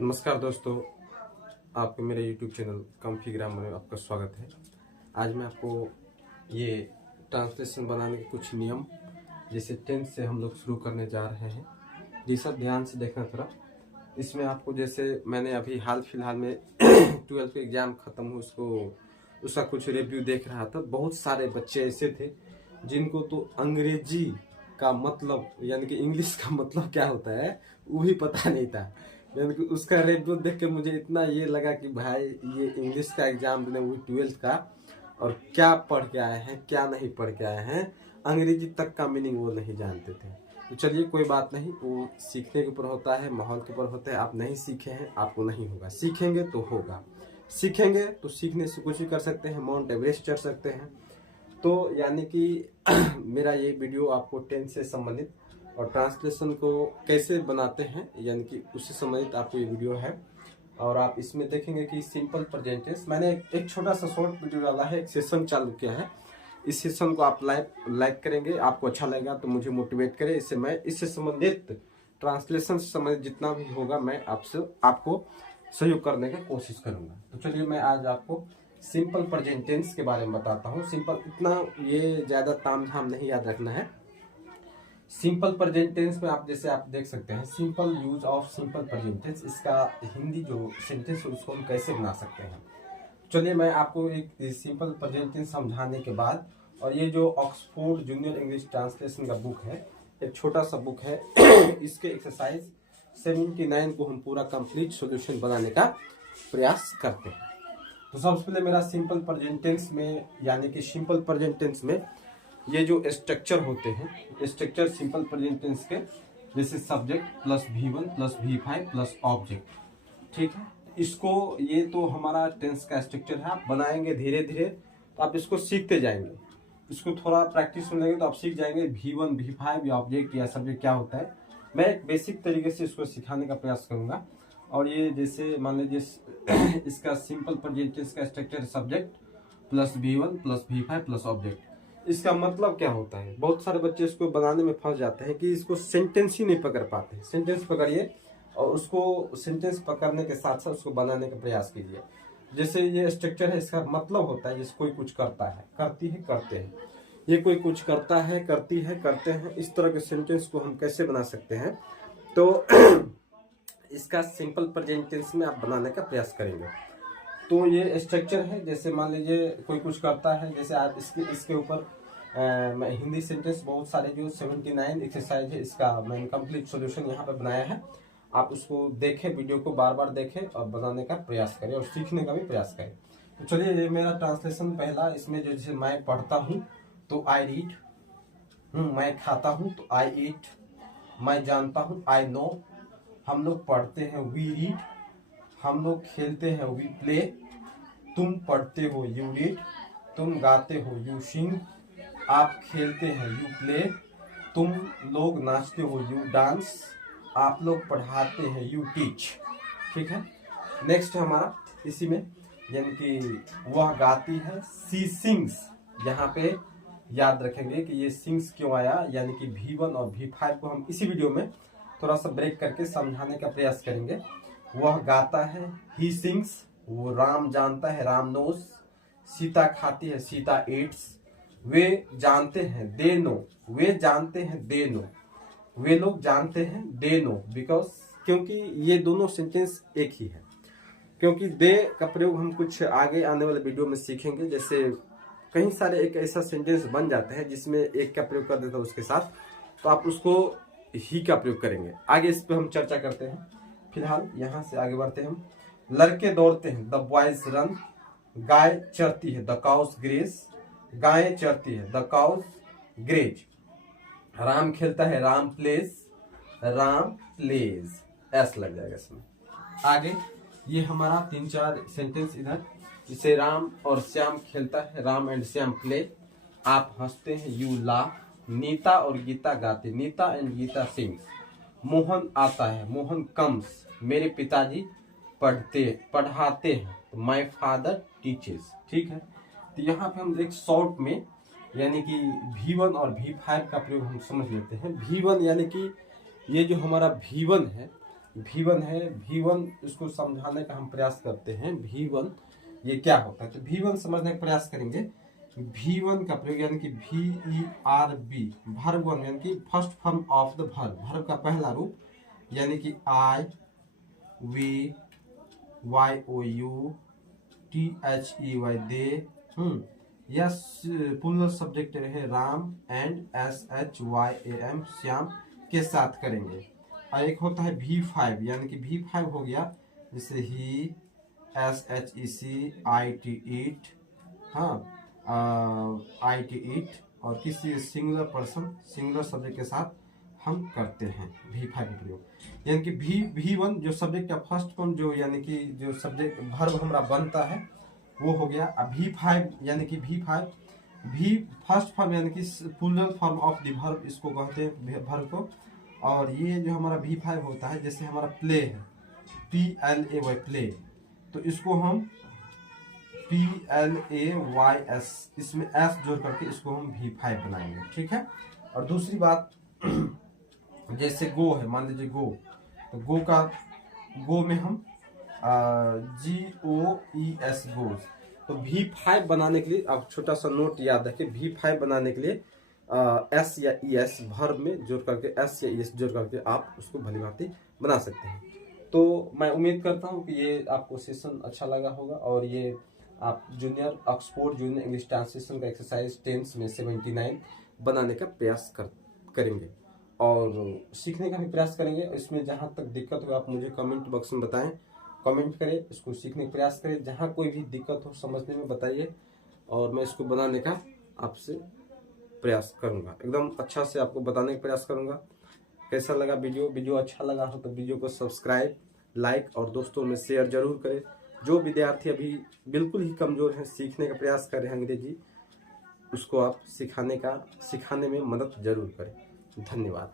नमस्कार दोस्तों, आपके मेरे YouTube चैनल कम्फी ग्रामर में आपका स्वागत है। आज मैं आपको ये ट्रांसलेशन बनाने के कुछ नियम जैसे टेंस से हम लोग शुरू करने जा रहे हैं। जी सब ध्यान से देखना थोड़ा। इसमें आपको जैसे मैंने अभी हाल फिलहाल में 12th एग्ज़ाम ख़त्म हुआ उसका कुछ रिव्यू देख रहा था। बहुत सारे बच्चे ऐसे थे जिनको तो अंग्रेजी का मतलब यानी कि इंग्लिश का मतलब क्या होता है वो भी पता नहीं था। यानी कि उसका रिव्यू देख के मुझे इतना ये लगा कि भाई ये इंग्लिश का एग्जाम देने वो 12th का, और क्या पढ़ के आए हैं क्या नहीं पढ़ के आए हैं, अंग्रेजी तक का मीनिंग वो नहीं जानते थे। तो चलिए कोई बात नहीं, वो सीखने के ऊपर होता है, माहौल के ऊपर होता है। आप नहीं सीखे हैं आपको नहीं होगा, सीखेंगे तो होगा। सीखेंगे तो सीखने से कुछ भी कर सकते हैं, माउंट एवरेस्ट चढ़ सकते हैं। तो यानी कि मेरा ये वीडियो आपको टेंस से संबंधित और ट्रांसलेशन को कैसे बनाते हैं यानी कि उससे संबंधित आपको ये वीडियो है। और आप इसमें देखेंगे कि सिंपल प्रेजेंट टेंस मैंने एक छोटा सा शॉर्ट वीडियो डाला है, एक सेशन चालू किया है। इस सेशन को आप लाइक करेंगे, आपको अच्छा लगेगा तो मुझे मोटिवेट करें। इससे मैं इससे संबंधित ट्रांसलेशन से संबंधित जितना भी होगा मैं आपको सहयोग करने की कोशिश करूंगा। तो चलिए मैं आज आपको सिंपल प्रेजेंट टेंस के बारे में बताता हूँ। सिंपल इतना ये ज़्यादा तामझाम नहीं याद रखना है। सिंपल प्रेजेंट टेंस में आप जैसे आप देख सकते हैं simple use of simple present tense, इसका हिंदी जो सेंटेंस है उसको हम कैसे बना सकते हैं। चलिए मैं आपको एक सिंपल प्रेजेंट टेंस समझाने के बाद, और ये जो ऑक्सफोर्ड जूनियर इंग्लिश ट्रांसलेशन का बुक है, एक छोटा सा बुक है इसके एक्सरसाइज 79 को हम पूरा कंप्लीट सॉल्यूशन बनाने का प्रयास करते हैं। तो सबसे पहले मेरा सिंपल प्रेजेंट टेंस में यानी कि सिंपल प्रेजेंट टेंस में ये जो स्ट्रक्चर होते हैं, स्ट्रक्चर सिंपल प्रेजेंट टेंस के जैसे subject plus V1 plus V5 plus object, ठीक है। इसको ये तो हमारा टेंस का स्ट्रक्चर है। आप बनाएंगे धीरे धीरे तो आप इसको सीखते जाएंगे। इसको थोड़ा प्रैक्टिस में लेंगे तो आप सीख जाएंगे V1 V5 या ऑब्जेक्ट या सब्जेक्ट क्या होता है। मैं एक बेसिक तरीके से इसको सिखाने का प्रयास करूंगा। और ये जैसे मान लीजिए इसका सिंपल प्रेजेंट टेंस का structure subject plus V1 plus V5 plus object. इसका मतलब क्या होता है, बहुत सारे बच्चे इसको बनाने में फंस जाते हैं कि इसको सेंटेंस ही नहीं पकड़ पाते। सेंटेंस पकड़िए और उसको सेंटेंस पकड़ने के साथ साथ उसको बनाने का प्रयास कीजिए। जैसे ये स्ट्रक्चर है, इसका मतलब होता है जैसे कोई कुछ करता है, करती है, करते हैं। ये कोई कुछ करता है, करती है, करते हैं। इस तरह के सेंटेंस को हम कैसे बना सकते हैं, तो इसका सिंपल प्रेजेंट टेंस में आप बनाने का प्रयास करेंगे। तो ये स्ट्रक्चर है, जैसे मान लीजिए कोई कुछ करता है, जैसे आप इसके ऊपर मैं हिंदी सेंटेंस बहुत सारे जो 79 एक्सरसाइज है इसका मैंने कंप्लीट सॉल्यूशन यहाँ पे बनाया है। आप उसको देखें, वीडियो को बार बार देखें और बनाने का प्रयास करें और सीखने का भी प्रयास करें। तो चलिए ये मेरा ट्रांसलेशन पहला, इसमें जो जैसे मैं पढ़ता हूँ तो आई रीड, मैं खाता हूँ तो आई ईट, मैं जानता हूँ आई नो, हम लोग पढ़ते हैं वी रीड, हम लोग खेलते हैं वी प्ले, तुम पढ़ते हो यू रीड, तुम गाते हो यू सिंग, आप खेलते हैं यू प्ले, तुम लोग नाचते हो यू डांस, आप लोग पढ़ाते हैं यू टीच, ठीक है। नेक्स्ट हमारा इसी में यानी कि वह गाती है सी सिंग्स। यहाँ पे याद रखेंगे कि ये सिंग्स क्यों आया, यानी कि V1 और V5 को हम इसी वीडियो में थोड़ा सा ब्रेक करके समझाने का प्रयास करेंगे। वह गाता है ही सिंग्स, वो राम जानता है राम नोस, सीता खाती है सीता ईट्स, वे जानते हैं दे नो, वे जानते हैं दे नो, वे लोग जानते हैं दे नो, बिकॉज क्योंकि ये दोनों सेंटेंस एक ही है। क्योंकि दे का प्रयोग हम कुछ आगे आने वाले वीडियो में सीखेंगे। जैसे कई सारे एक ऐसा सेंटेंस बन जाता है जिसमें एक का प्रयोग कर देता है उसके साथ, तो आप उसको ही का प्रयोग करेंगे। आगे इस पे हम चर्चा करते हैं। फिलहाल यहाँ से आगे बढ़ते हैं हम। लड़के दौड़ते हैं द बॉयज रन, गाय चरती है द काउस ग्रेज, गायें चरती है द काउस ग्रेज, राम खेलता है राम प्लेज, राम प्लेज, ऐसा लग जाएगा इसमें। आगे ये हमारा 3-4 सेंटेंस इधर, जिसे राम और श्याम खेलता है राम एंड श्याम प्ले, आप हंसते हैं यू लाफ, नीता और गीता गाते नीता एंड गीता सिंग्स, मोहन आता है मोहन कम्स, मेरे पिताजी पढ़ाते हैं माय फादर टीचेस, ठीक है। तो यहाँ पे हम एक शॉर्ट में यानी कि V1 और V5 का प्रयोग हम समझ लेते हैं। V1 यानी कि ये जो हमारा V1 है V1 है। V1 इसको समझाने का हम प्रयास करते हैं। V1 ये क्या होता है, तो V1 समझने का प्रयास करेंगे। V1 का प्रयोग यानी कि VERB, वर्ब वन यानी कि first form of the verb, verb का पहला रूप यानी कि I V Y O U T H E Y they, yes पुल्लर subject है राम एंड SHYAM श्याम के साथ करेंगे। और एक होता है V5 यानी कि V5 हो गया जैसे ही SHEC ईट, हाँ IT ईट, और किसी सिंगुलर पर्सन सिंगुलर सब्जेक्ट के साथ हम करते हैं V5 का प्रयोग। यानी कि V1 जो सब्जेक्ट का फर्स्ट फॉर्म जो यानी कि जो सब्जेक्ट वर्ब हमारा बनता है वो हो गया। अब V5 यानी कि V फर्स्ट फॉर्म यानी कि plural form of the verb, इसको कहते हैं वर्ब को। और ये जो हमारा V5 होता है, जैसे हमारा प्ले है PLAY प्ले, तो इसको हम PLAYS, इसमें S जोड़ करके इसको हम V5 बनाएंगे, ठीक है। और दूसरी बात जैसे गो है, मान लीजिए गो, तो गो में हम GOES गोज, तो V5 बनाने के लिए आप छोटा सा नोट याद रखिए। V5 बनाने के लिए S या ES वर्ब में जोड़ करके S या ES जोड़ करके आप उसको भली भांति बना सकते हैं। तो मैं उम्मीद करता हूँ कि ये आपको सेशन अच्छा लगा होगा, और ये आप junior Oxford junior English translation का एक्सरसाइज 10 में 79 बनाने का प्रयास करेंगे और सीखने का भी प्रयास करेंगे। इसमें जहाँ तक दिक्कत हो आप मुझे कमेंट बॉक्स में बताएं, कमेंट करें, इसको सीखने का प्रयास करें। जहाँ कोई भी दिक्कत हो समझने में बताइए, और मैं इसको बनाने का आपसे प्रयास करूँगा, एकदम अच्छा से आपको बताने का प्रयास करूँगा। कैसा लगा वीडियो अच्छा लगा हो तो वीडियो को सब्सक्राइब, लाइक और दोस्तों में शेयर जरूर करें। जो विद्यार्थी अभी बिल्कुल ही कमज़ोर हैं, सीखने का प्रयास कर रहे हैं अंग्रेजी, उसको आप सिखाने में मदद जरूर करें। धन्यवाद।